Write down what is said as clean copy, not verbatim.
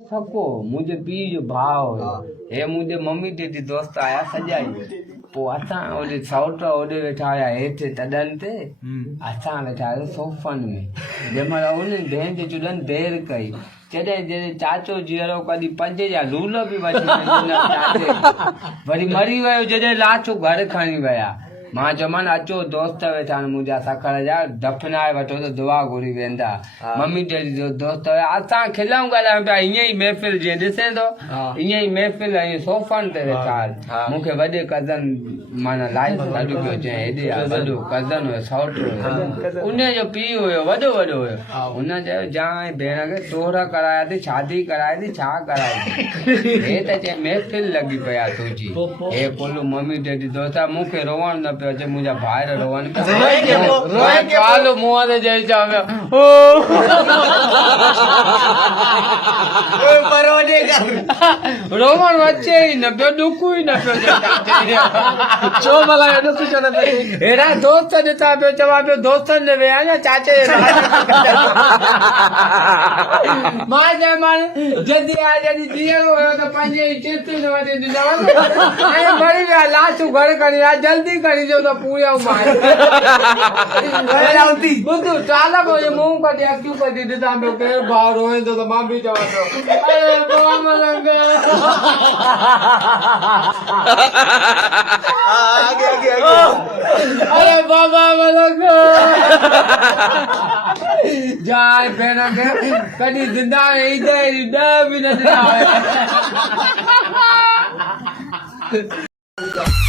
सको मुंहिंजे पीउ जो भाउ हुयो हे मुंहिंजे मम्मी डैडी दोस्त आया सॼाई पोइ असां ओॾे सौट ओॾे वेठा हुया हेठि तॾनि ते असां वेठा आहियूं सोफ़नि में जंहिं महिल उन भेंड चुॾनि देरि कई जॾहिं जॾहिं चाचो जीअरो कॾहिं पंज जा लूल बि वठी वरी मरी वियो जॾहिं लाथू घर खणी विया मां चयोमांनि अचो दोस्त वेठा आहिनि मुंहिंजा सखर जा दफ़नाए वठो त दुआ घुरी वेंदा मम्मी डैडी जो दोस्त हुया असां खिलऊं ॻाल्हायूं पिया ईअं ई महफ़िल जीअं ॾिसे थो ईअं ई महफ़िल ऐं सोफ़नि ते वेठा मूंखे वॾे कज़न माना लाइफ गॾु कयो चई हेॾे वॾो कज़न हुयो सौट हुयो उन जो पीउ हुयो वॾो वॾो हुयो हुन चयो जांइ भेण खे तोर कराया थी शादी कराए थी छा कराए थी हे त चई महफ़िल लॻी पई आहे तुंहिंजी हे कुल मम्मी डैडी दोस्त आहे मूंखे रोअण न पियो अचे मुंहिंजा ॿाहिरि रोअनि पिया मुंहं ते चई चवां पियो रोअण अचे ई न पियो ॾुख ई न पियो हेड़ा दोस्त ॾिसां पियो चवां पियो दोस्तनि ॾे विया न चाचे मां चयोमांसि जल्दी आहे जॾहिं धीअरो हुयो त पंहिंजे ई चित्र वठी ॾिनो मरी विया लाशूं घर खणी आहे जल्दी खणी जो त पूरियूं ॿुध टाल मुंहिंजे मुंहुं कढी अखियूं कढी ॾिसां पियो केरु भाउ रोए थो त मां बि चवां पियो अरे बाबा मलंग जाए भेण खे कॾहिं ज़िंदा ईंदे ॾह बि न ॾिना